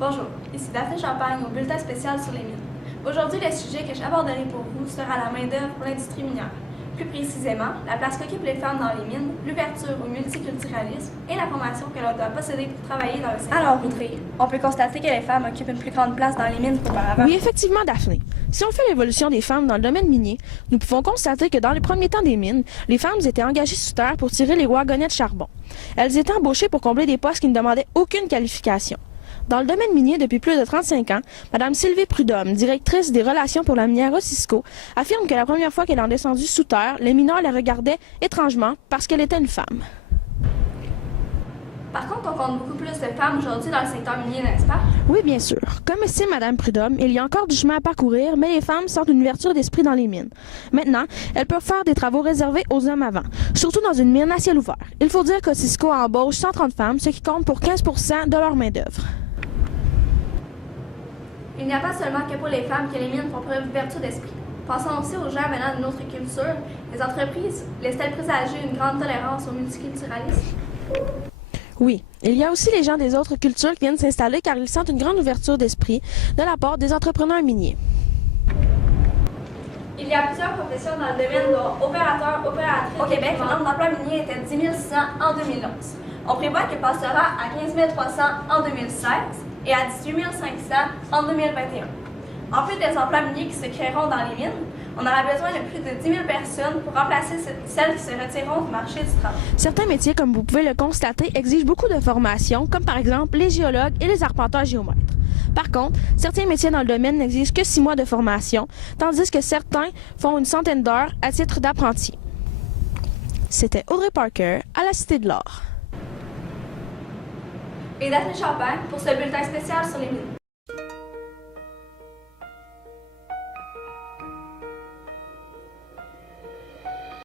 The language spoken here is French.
Bonjour, ici Daphné Champagne au bulletin spécial sur les mines. Aujourd'hui, le sujet que j'aborderai pour vous sera la main-d'œuvre pour l'industrie minière. Plus précisément, la place qu'occupent les femmes dans les mines, l'ouverture au multiculturalisme et la formation que l'on doit posséder pour travailler dans le secteur. Alors, Audrey, on peut constater que les femmes occupent une plus grande place dans les mines qu'auparavant. Oui, effectivement, Daphné. Si on fait l'évolution des femmes dans le domaine minier, nous pouvons constater que dans les premiers temps des mines, les femmes étaient engagées sous terre pour tirer les wagonnets de charbon. Elles étaient embauchées pour combler des postes qui ne demandaient aucune qualification. Dans le domaine minier depuis plus de 35 ans, Mme Sylvie Prudhomme, directrice des relations pour la minière au Cisco, affirme que la première fois qu'elle est descendue sous terre, les mineurs la regardaient étrangement parce qu'elle était une femme. Par contre, on compte beaucoup plus de femmes aujourd'hui dans le secteur minier, n'est-ce pas? Oui, bien sûr. Comme estime Mme Prudhomme, il y a encore du chemin à parcourir, mais les femmes sortent une ouverture d'esprit dans les mines. Maintenant, elles peuvent faire des travaux réservés aux hommes avant, surtout dans une mine à ciel ouvert. Il faut dire que Cisco embauche 130 femmes, ce qui compte pour 15% de leur main-d'œuvre. Il n'y a pas seulement que pour les femmes que les mines font preuve d'ouverture d'esprit. Pensons aussi aux gens venant d'une autre culture. Les entreprises laissent-elles présager une grande tolérance au multiculturalisme? Oui, il y a aussi les gens des autres cultures qui viennent s'installer car ils sentent une grande ouverture d'esprit de la part des entrepreneurs miniers. Il y a plusieurs professions dans le domaine dont opérateur, opératrice. Au Québec, le nombre d'emplois miniers était 10 600 en 2011. On prévoit qu'il passera à 15 300 en 2016 et à 18 500 en 2021. En plus des emplois miniers qui se créeront dans les mines, on aura besoin de plus de 10 000 personnes pour remplacer celles qui se retireront du marché du travail. Certains métiers, comme vous pouvez le constater, exigent beaucoup de formation, comme par exemple les géologues et les arpenteurs géomètres. Par contre, certains métiers dans le domaine n'exigent que 6 mois de formation, tandis que certains font une centaine d'heures à titre d'apprenti. C'était Audrey Parker à la Cité de l'Or. Et Daphné Champagne pour ce bulletin spécial sur les mines.